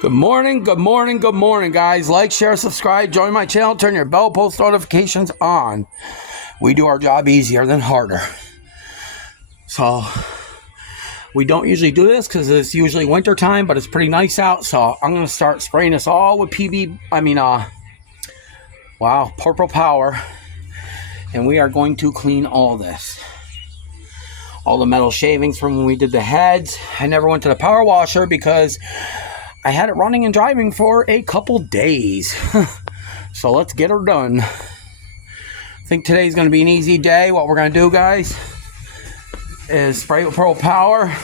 Good morning, good morning, good morning, guys. Like, share, subscribe, join my channel, turn your bell, post notifications on. We do our job easier than harder. So, we don't usually do this because it's usually winter time, but it's pretty nice out. So, I'm going to start spraying this all with Purple Power. And we are going to clean all this. All the metal shavings from when we did the heads. I never went to the power washer because I had it running and driving for a couple days. So let's get her done. I think today's going to be an easy day. What we're going to do, guys, is spray with Purple Power.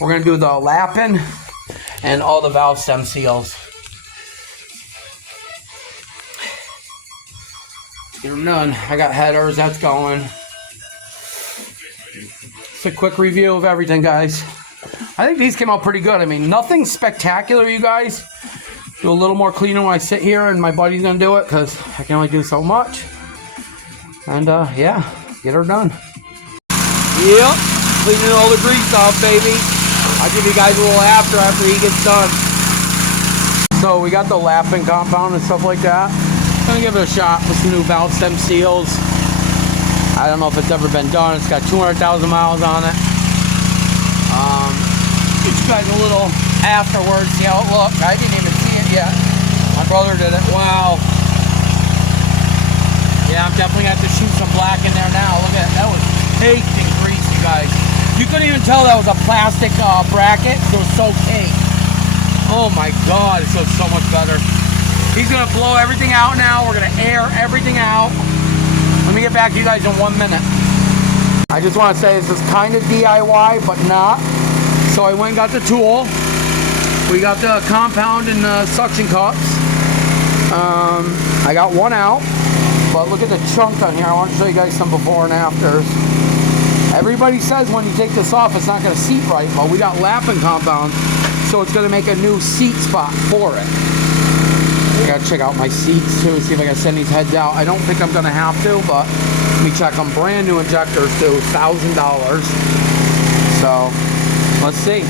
We're going to do the lapping and all the valve stem seals. Get them done. I got headers. That's going. It's a quick review of everything, guys. I think these came out pretty good. I mean, nothing spectacular, you guys. Do a little more cleaning when I sit here, and my buddy's going to do it because I can only do so much. And, yeah, get her done. Yep, cleaning all the grease off, baby. I'll give you guys a little after he gets done. So, we got the lapping compound and stuff like that. I'm going to give it a shot with some new valve stem seals. I don't know if it's ever been done. It's got 200,000 miles on it. Get you guys a little afterwards, see how it looked. I didn't even see it yet. My brother did it. Wow. Yeah, I'm definitely going to have to shoot some black in there now. Look at that. That was caked in grease, you guys. You couldn't even tell that was a plastic bracket. It was so caked. Oh my God, it feels so much better. He's going to blow everything out now. We're going to air everything out. Let me get back to you guys in 1 minute. I just want to say this is kind of DIY, but not. So I went and got the tool. We got the compound and the suction cups. I got one out, but look at the chunk on here. I want to show you guys some before and afters. Everybody says when you take this off, it's not going to seat right, but we got lapping compound, so it's going to make a new seat spot for it. I got to check out my seats too, see if I can send these heads out. I don't think I'm going to have to, but let me check them. Brand new injectors too, $1,000. So let's see.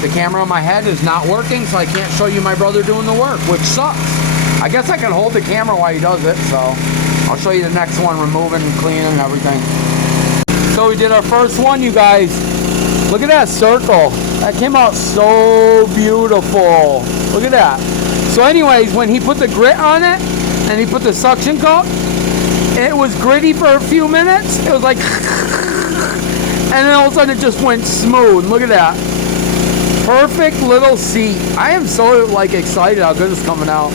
The camera on my head is not working, so I can't show you my brother doing the work, which sucks. I guess I can hold the camera while he does it, so I'll show you the next one, removing and cleaning and everything. So we did our first one, you guys. Look at that circle. That came out so beautiful. Look at that. So anyways, when he put the grit on it, and he put the suction cup, it was gritty for a few minutes. It was like... and then all of a sudden it just went smooth. Look at that. Perfect little seat. I am so excited how good it's coming out.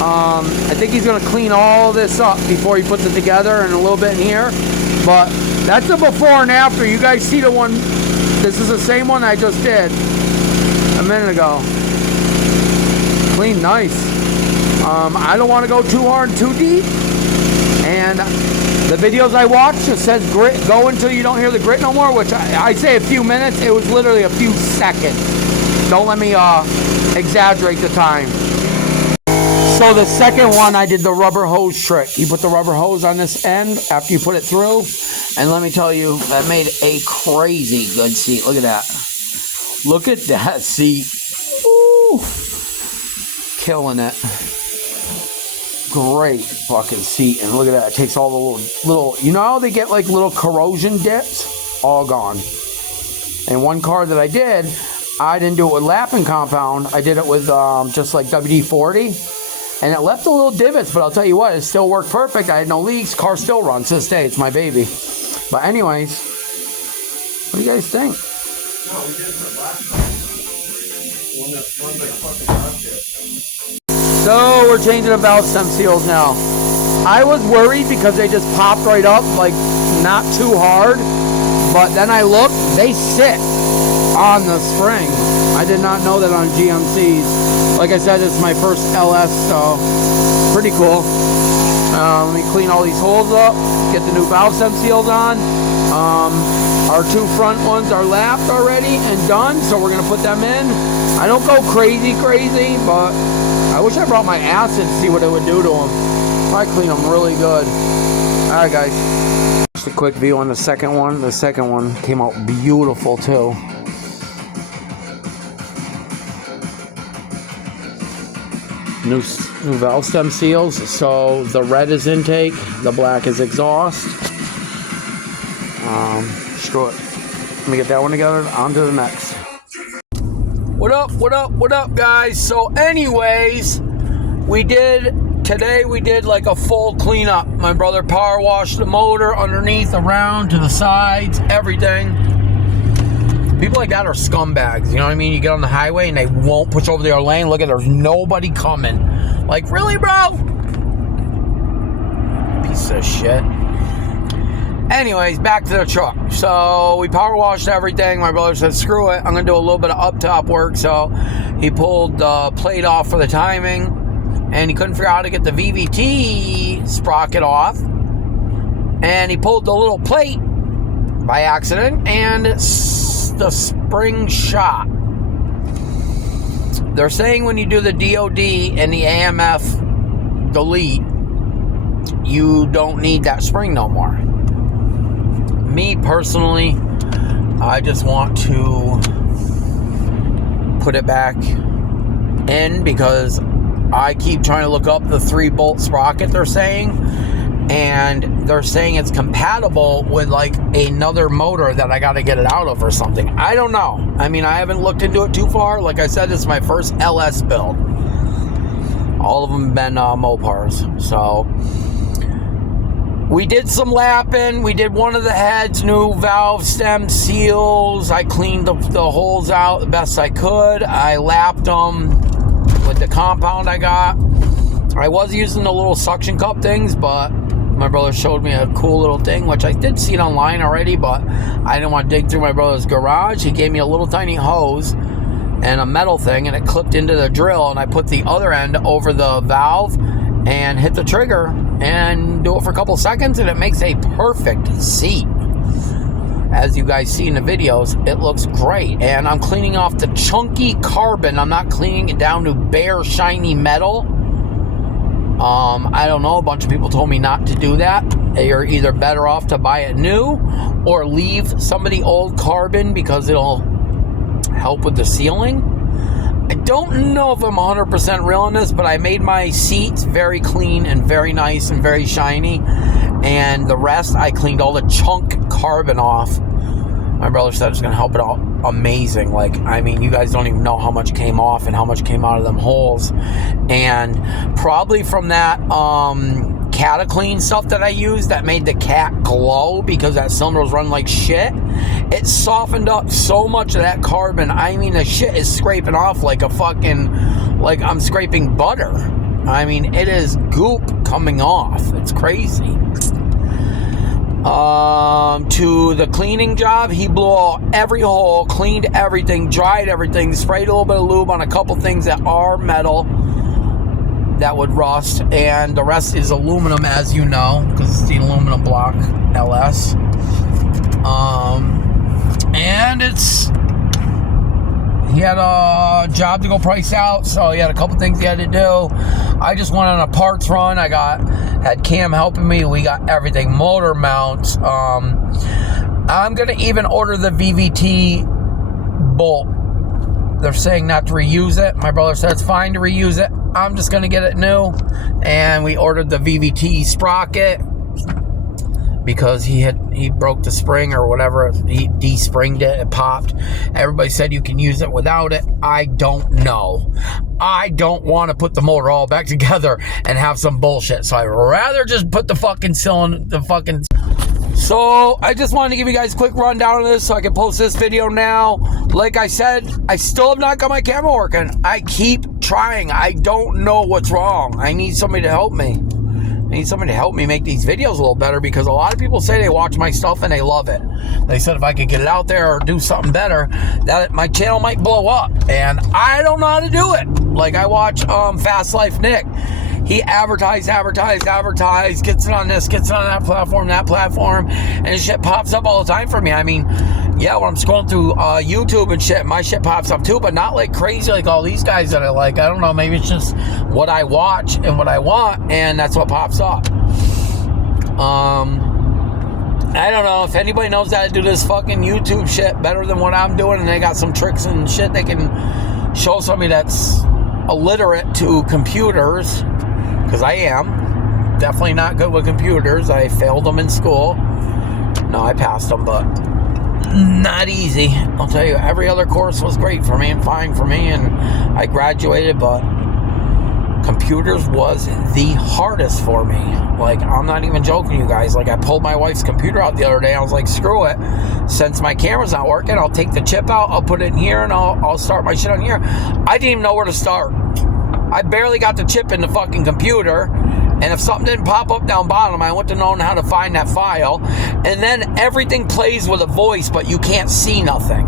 I think he's going to clean all this up before he puts it together and a little bit in here. But that's the before and after. You guys see the one. This is the same one I just did a minute ago. Clean nice. I don't want to go too hard and too deep. And the videos I watch, it says grit, go until you don't hear the grit no more, which I say a few minutes. It was literally a few seconds. Don't let me exaggerate the time. So the second one, I did the rubber hose trick. You put the rubber hose on this end after you put it through. And let me tell you, that made a crazy good seat. Look at that. Look at that seat. Ooh. Killing it. Great fucking seat. And look at that. It takes all the little, you know how they get like little corrosion dips? All gone. And one car that I did, I didn't do it with lapping compound. I did it with just like WD-40. And it left a little divots, but I'll tell you what, it still worked perfect. I had no leaks. Car still runs to this day. It's my baby. But anyways, what do you guys think? No, we did the last time. One that runs like fucking rocket. So we're changing the valve stem seals now. I was worried because they just popped right up, like not too hard. But then I looked, they sit on the spring. I did not know that on GMCs. Like I said, it's my first LS, so pretty cool. Let me clean all these holes up, get the new valve stem seals on. Our two front ones are lapped already and done, so we're gonna put them in. I don't go crazy, but I wish I brought my acid to see what it would do to them. Probably clean them really good. All right, guys. Just a quick view on the second one. The second one came out beautiful too. New valve stem seals. So the red is intake, the black is exhaust. Screw it. Let me get that one together. On to the next. What up, guys? So anyways, today we did like a full cleanup. My brother power washed the motor underneath, around, to the sides, everything. People like that are scumbags, you know what I mean? You get on the highway and they won't push over their lane. Look at, there's nobody coming. Like, really, bro? Piece of shit. Anyways, back to the truck. So we power washed everything. My brother said, screw it, I'm gonna do a little bit of up top work. So he pulled the plate off for the timing, and he couldn't figure out how to get the VVT sprocket off. And he pulled the little plate by accident, and the spring shot. They're saying when you do the DOD and the AMF delete, you don't need that spring no more. Me personally, I just want to put it back in because I keep trying to look up the 3-bolt sprocket they're saying, and they're saying it's compatible with like another motor that I got to get it out of or something. I don't know. I mean, I haven't looked into it too far. Like I said, it's my first LS build. All of them have been Mopars. So we did some lapping. We did one of the heads, new valve stem seals. I cleaned the holes out the best I could. I lapped them with the compound I got. I was using the little suction cup things, but my brother showed me a cool little thing, which I did see it online already, but I didn't want to dig through my brother's garage. He gave me a little tiny hose and a metal thing, and it clipped into the drill, and I put the other end over the valve and hit the trigger and do it for a couple seconds, and it makes a perfect seat. As you guys see in the videos, it looks great. And I'm cleaning off the chunky carbon. I'm not cleaning it down to bare shiny metal. I don't know, a bunch of people told me not to do that. You're either better off to buy it new or leave some of the old carbon because it'll help with the sealing. I don't know if I'm 100% real on this, but I made my seats very clean and very nice and very shiny, and the rest I cleaned all the chunk carbon off. My brother said it's going to help it out amazing. Like, I mean, you guys don't even know how much came off and how much came out of them holes. And probably from that Cataclean stuff that I used that made the cat glow because that cylinder was running like shit, it softened up so much of that carbon. I mean, the shit is scraping off like a fucking, like I'm scraping butter. I mean, it is goop coming off. It's crazy. To the cleaning job, he blew out every hole, cleaned everything, dried everything, sprayed a little bit of lube on a couple things that are metal that would rust, and the rest is aluminum, as you know, because it's the aluminum block LS. And he had a job to go price out, so he had a couple things he had to do. I just went on a parts run. Had Cam helping me. We got everything, motor mounts. I'm gonna even order the VVT bolt. They're saying not to reuse it. My brother said it's fine to reuse it. I'm just gonna get it new, and we ordered the VVT sprocket because he broke the spring or whatever. He de-springed it. It popped. Everybody said you can use it without it. I don't know. I don't want to put the motor all back together and have some bullshit. So I'd rather just put the fucking cylinder, So I just wanted to give you guys a quick rundown of this so I can post this video now. Like I said, I still have not got my camera working. I keep trying. I don't know what's wrong. I need somebody to help me. I need somebody to help me make these videos a little better because a lot of people say they watch my stuff and they love it. They said if I could get it out there or do something better, that my channel might blow up. And I don't know how to do it. Like I watch Fast Life Nick. He advertised, gets it on this, gets it on that platform, and his shit pops up all the time for me. I mean, yeah, when I'm scrolling through YouTube and shit, my shit pops up too, but not like crazy like all these guys that I like. I don't know, maybe it's just what I watch and what I want, and that's what pops up. I don't know if anybody knows how to do this fucking YouTube shit better than what I'm doing, and they got some tricks and shit they can show somebody that's illiterate to computers, because I am definitely not good with computers. I failed them in school. No, I passed them, but not easy. I'll tell you, every other course was great for me and fine for me, and I graduated, but computers was the hardest for me. Like, I'm not even joking, you guys. Like, I pulled my wife's computer out the other day. I was like, screw it. Since my camera's not working, I'll take the chip out, I'll put it in here, and I'll start my shit on here. I didn't even know where to start. I barely got the chip in the fucking computer, and if something didn't pop up down bottom, I wouldn't have known how to find that file. And then everything plays with a voice, but you can't see nothing.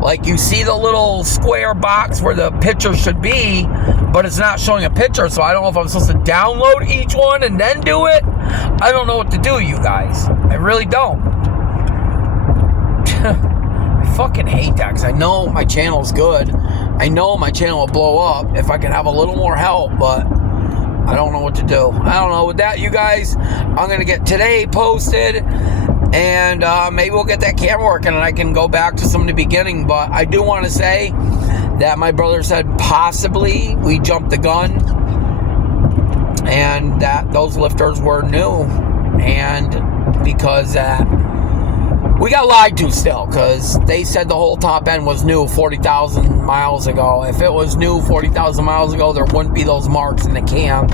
Like, you see the little square box where the picture should be, but it's not showing a picture, so I don't know if I'm supposed to download each one and then do it. I don't know what to do, you guys. I really don't. I fucking hate that, because I know my channel's good. I know my channel will blow up if I can have a little more help, but I don't know what to do. I don't know. With that, you guys, I'm going to get today posted, and maybe we'll get that camera working and I can go back to some of the beginning. But I do want to say that my brother said possibly we jumped the gun, and that those lifters were new, and because we got lied to still, because they said the whole top end was new 40,000 miles ago. If it was new 40,000 miles ago, there wouldn't be those marks in the cam,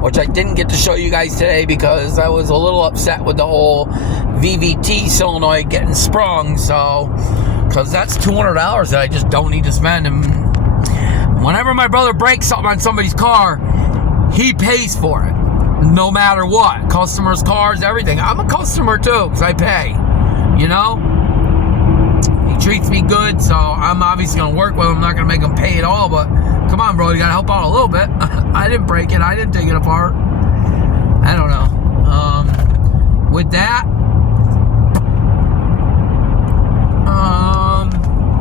which I didn't get to show you guys today because I was a little upset with the whole VVT solenoid getting sprung. So, because that's $200 that I just don't need to spend. And whenever my brother breaks something on somebody's car, he pays for it, no matter what. Customers' cars, everything. I'm a customer too, because I pay. You know, he treats me good, so I'm obviously going to work with him. I'm not going to make him pay it all, but come on, bro, you got to help out a little bit. I didn't break it. I didn't take it apart. I don't know. With that,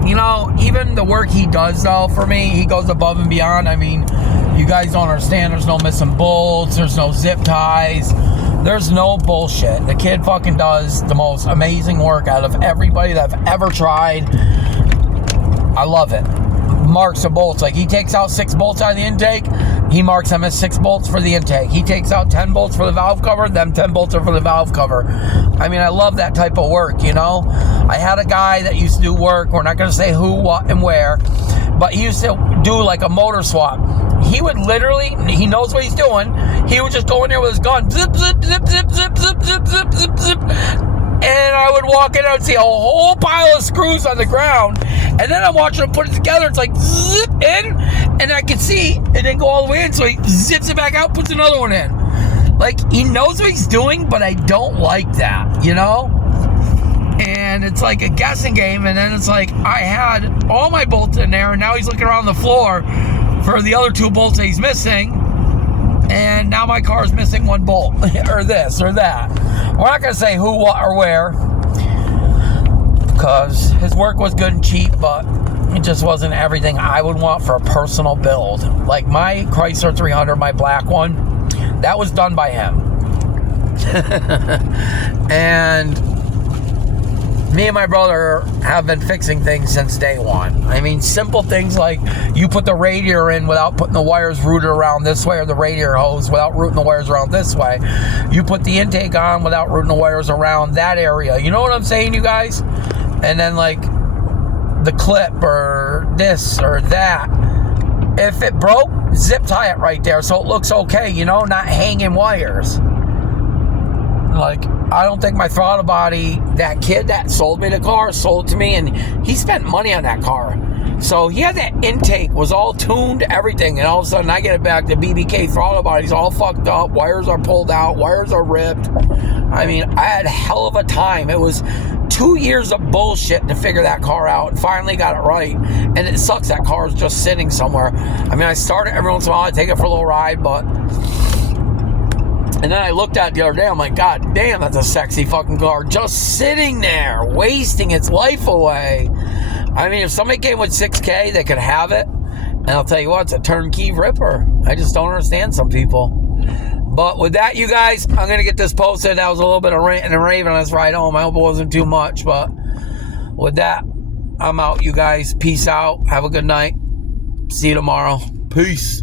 you know, even the work he does, though, for me, he goes above and beyond. I mean, you guys don't understand. There's no missing bolts. There's no zip ties. There's no bullshit. The kid fucking does the most amazing work out of everybody that I've ever tried. I love it. Marks the bolts. Like, he takes out 6 bolts out of the intake. He marks them as 6 bolts for the intake. He takes out 10 bolts for the valve cover. Them 10 bolts are for the valve cover. I mean, I love that type of work, you know. I had a guy that used to do work. We're not going to say who, what, and where. But he used to do like a motor swap. He would literally, he knows what he's doing. He would just go in there with his gun. Zip, zip, zip, zip, zip, zip, zip, zip, zip, zip. And I would walk in and see a whole pile of screws on the ground. And then I'm watching him put it together. It's like zip in. And I can see it didn't go all the way in. So he zips it back out, puts another one in. Like, he knows what he's doing, but I don't like that, you know? And it's like a guessing game, and then it's like I had all my bolts in there, and now he's looking around the floor for the other 2 bolts that he's missing, and now my car's missing 1 bolt, or this, or that. We're not going to say who, what, or where, because his work was good and cheap, but it just wasn't everything I would want for a personal build. Like my Chrysler 300, my black one, that was done by him. And me and my brother have been fixing things since day one. I mean, simple things like you put the radiator in without putting the wires routed around this way, or the radiator hose without routing the wires around this way. You put the intake on without routing the wires around that area. You know what I'm saying, you guys? And then like the clip or this or that. If it broke, zip tie it right there so it looks okay, you know, not hanging wires. Like, I don't think my throttle body, that kid that sold me the car, sold it to me, and he spent money on that car. So he had that intake, was all tuned, everything, and all of a sudden I get it back, the BBK throttle body's all fucked up, wires are pulled out, wires are ripped. I mean, I had a hell of a time. It was 2 years of bullshit to figure that car out, and finally got it right. And it sucks that car is just sitting somewhere. I mean, I start it every once in a while, I take it for a little ride, but... And then I looked at it the other day, I'm like, God damn, that's a sexy fucking car. Just sitting there, wasting its life away. I mean, if somebody came with 6K, they could have it. And I'll tell you what, it's a turnkey ripper. I just don't understand some people. But with that, you guys, I'm going to get this posted. That was a little bit of ranting and raving on this ride home. I hope it wasn't too much. But with that, I'm out, you guys. Peace out. Have a good night. See you tomorrow. Peace.